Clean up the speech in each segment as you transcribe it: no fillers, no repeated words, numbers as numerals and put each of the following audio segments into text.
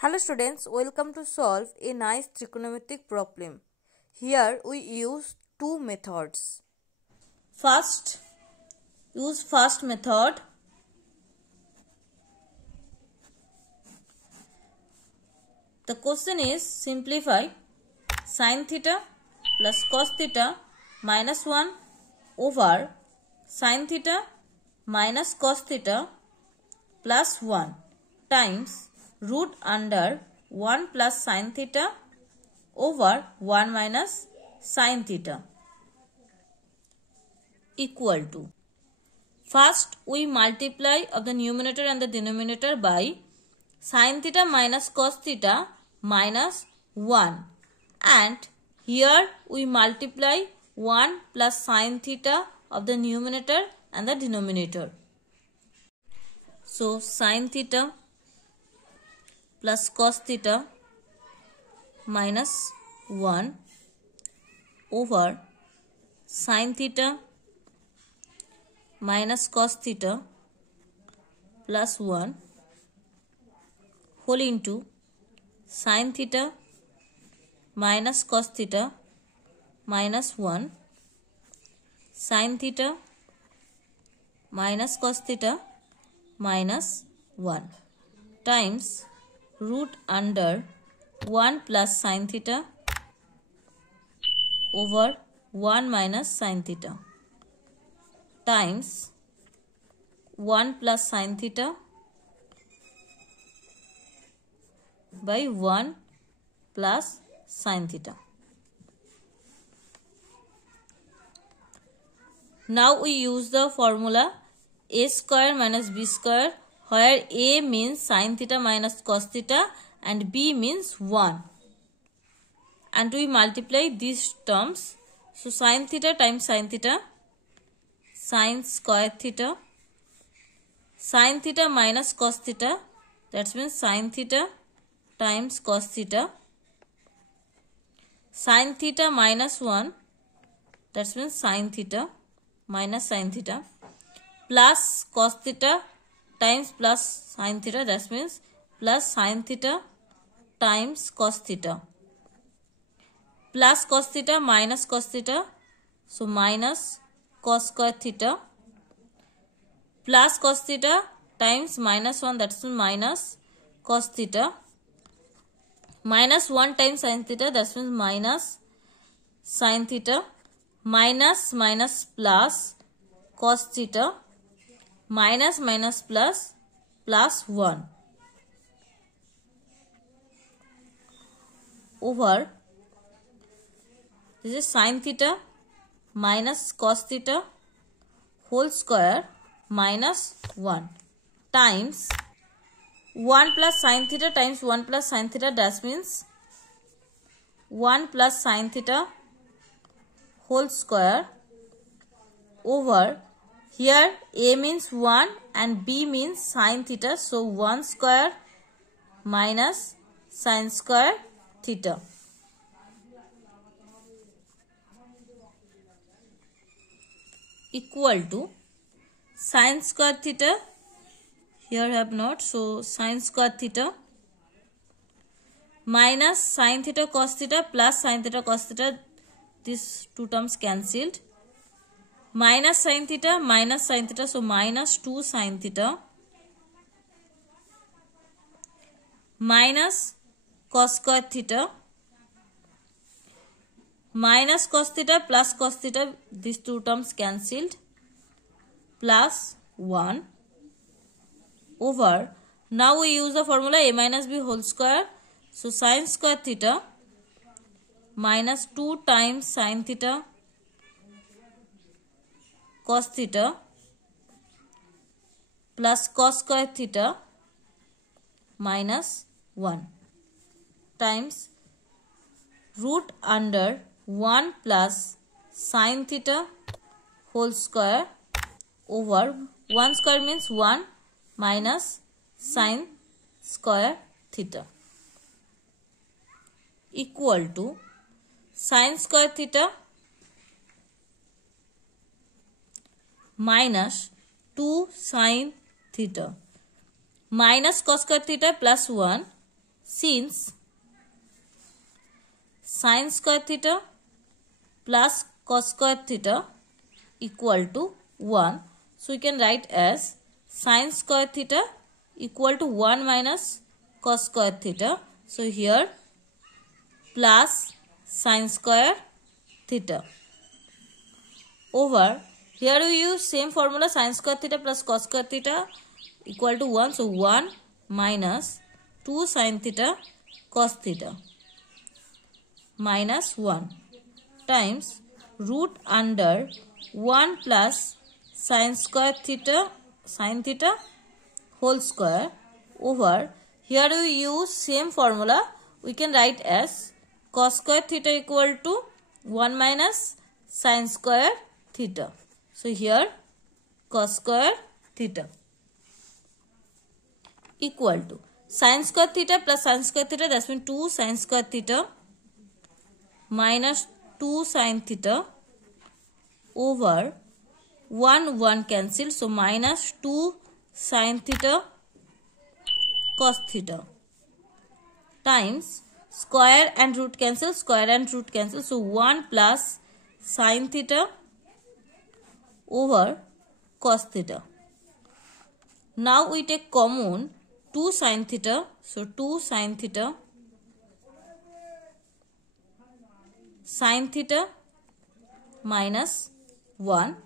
Hello students, welcome to solve a nice trigonometric problem. Here we use two methods. First, use first method. The question is simplify sin theta plus cos theta minus 1 over sin theta minus cos theta plus 1 times root under 1 plus sin theta over 1 minus sin theta equal to. First, we multiply of the numerator and the denominator by sin theta minus cos theta minus 1, and here we multiply 1 plus sin theta of the numerator and the denominator. So, sin theta plus cos theta minus 1 over sin theta minus cos theta plus 1 whole into sin theta minus cos theta minus 1 sin theta minus cos theta minus 1 times root under 1 plus sin theta over 1 minus sin theta times 1 plus sin theta by 1 plus sin theta. Now we use the formula a square minus b square, where a means sin theta minus cos theta and b means 1. And we multiply these terms. So sin theta times sin theta, sin square theta, sin theta minus cos theta, that means sin theta times cos theta, sin theta minus 1, that means sin theta minus sin theta, plus cos theta times plus sin theta, that means plus sin theta times cos theta, plus cos theta minus cos theta, so minus cos square theta, plus cos theta times minus 1, that is minus cos theta, minus 1 times sin theta, that means minus sin theta, minus minus plus cos theta, minus minus plus plus 1 over, this is sin theta minus cos theta whole square minus 1 times 1 plus sin theta times 1 plus sin theta, that means 1 plus sin theta whole square over, here a means 1 and b means sin theta, so 1 square minus sin square theta equal to sin square theta, here have not, so sin square theta minus sin theta cos theta plus sin theta cos theta, these two terms cancelled, minus sin theta minus sin theta, so minus 2 sin theta, minus cos square theta, minus cos theta plus cos theta, these two terms cancelled, plus 1 over, now we use the formula a minus b whole square, so sin square theta minus 2 times sin theta cos theta plus cos square theta minus 1 times root under 1 plus sin theta whole square over 1 square means 1 minus sin square theta equal to sin square theta minus 2 sin theta minus cos square theta plus 1 since sin square theta plus cos square theta equal to 1. So we can write as sin square theta equal to 1 minus cos square theta. So here plus sin square theta over here we use same formula, sin square theta plus cos square theta equal to 1. So 1 minus 2 sin theta cos theta minus 1 times root under 1 plus sin square theta sin theta whole square over here we use same formula, we can write as cos square theta equal to 1 minus sin square theta. So here cos square theta equal to sin square theta plus sin square theta, that means 2 sin square theta minus 2 sin theta over 1 cancel. So minus 2 sin theta cos theta times square and root cancel, square and root cancel. So 1 plus sin theta over cos theta. Now we take common 2 sin theta. So 2 sin theta sin theta minus 1.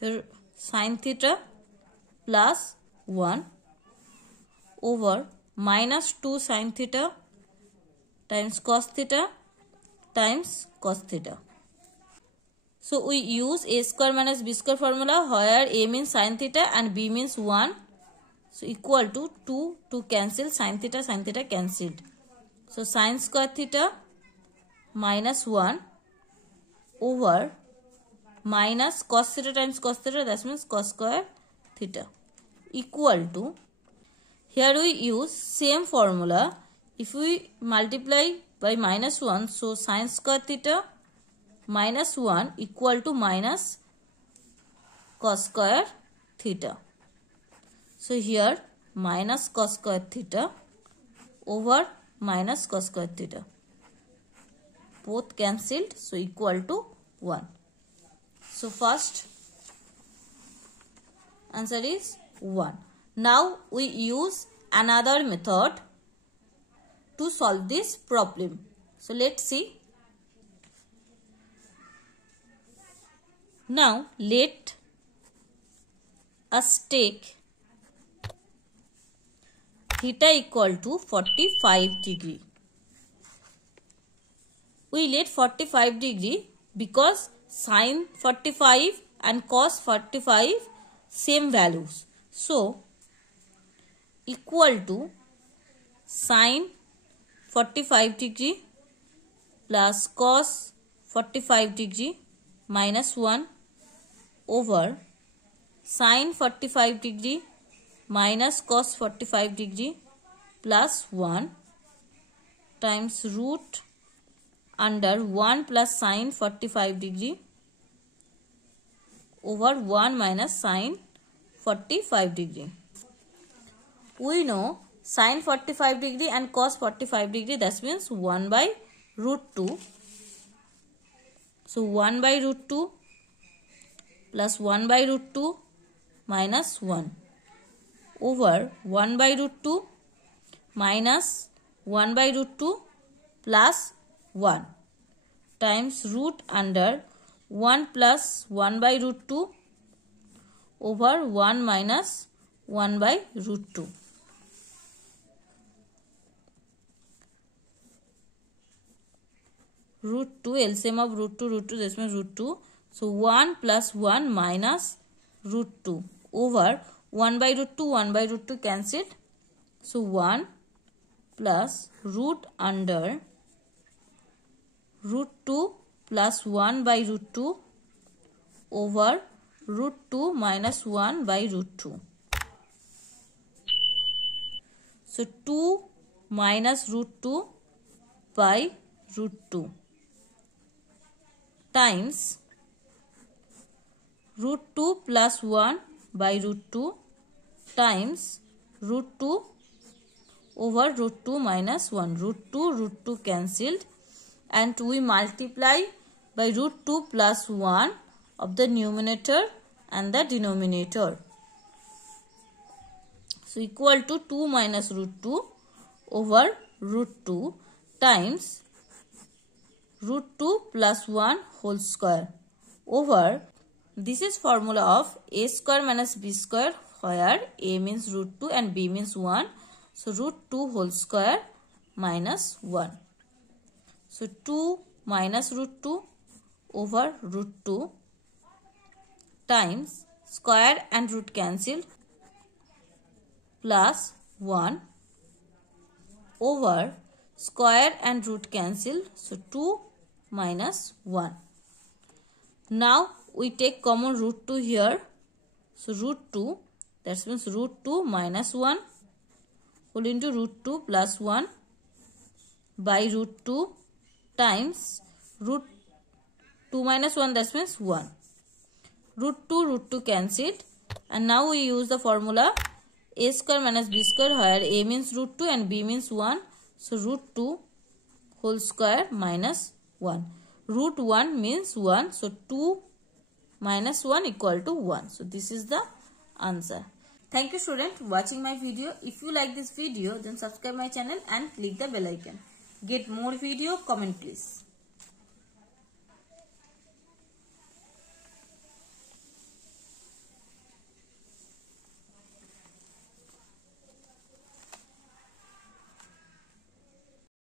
Here sin theta plus 1 over minus 2 sin theta times cos theta times cos theta. So we use a square minus b square formula where a means sin theta and b means 1. So equal to 2 cancel, sin theta cancelled. So sin square theta minus 1 over minus cos theta times cos theta, that means cos square theta equal to, here we use same formula, if we multiply by minus 1, so sin square theta minus 1 equal to minus cos square theta. So here minus cos square theta over minus cos square theta, both cancelled, so equal to 1. So first answer is 1. Now we use another method to solve this problem. So let's see. Now let us take theta equal to 45 degree. We let 45 degree because sin 45 and cos 45 same values. So equal to sin 45 degree plus cos 45 degree minus 1 over sin 45 degree minus cos 45 degree plus 1 times root under 1 plus sin 45 degree over 1 minus sin 45 degree. We know sin 45 degree and cos 45 degree, that means 1 by root 2. So 1 by root 2 plus 1 by root 2 minus 1 over 1 by root 2 minus 1 by root 2 plus 1 times root under 1 plus 1 by root 2 over 1 minus 1 by root 2. Root 2, LCM of root 2, this means root 2. So 1 plus 1 minus root 2 over 1 by root 2, 1 by root 2 cancelled. So 1 plus root under root 2 plus 1 by root 2 over root 2 minus 1 by root 2. So 2 minus root 2 by root 2 times root 2 plus 1 by root 2 times root 2 over root 2 minus 1. Root 2 cancelled, and we multiply by root 2 plus 1 of the numerator and the denominator. So equal to 2 minus root 2 over root 2 times root 2 plus 1 whole square over, this is formula of a square minus b square, where a means root 2 and b means 1. So root 2 whole square minus 1. So 2 minus root 2 over root 2 times square and root cancelled plus 1 over square and root cancelled. So 2 minus 1. Now we take common root 2 here. So root 2, that means root 2 minus 1 whole into root 2 plus 1 by root 2 times root 2 minus 1, that means 1. Root 2 cancelled, and now we use the formula a square minus b square, where a means root 2 and b means 1. So root 2 whole square minus 1. Root 1 means 1. So 2 minus 1 equal to 1. So this is the answer. Thank you student watching my video. If you like this video, then subscribe my channel and click the bell icon. Get more video, comment please.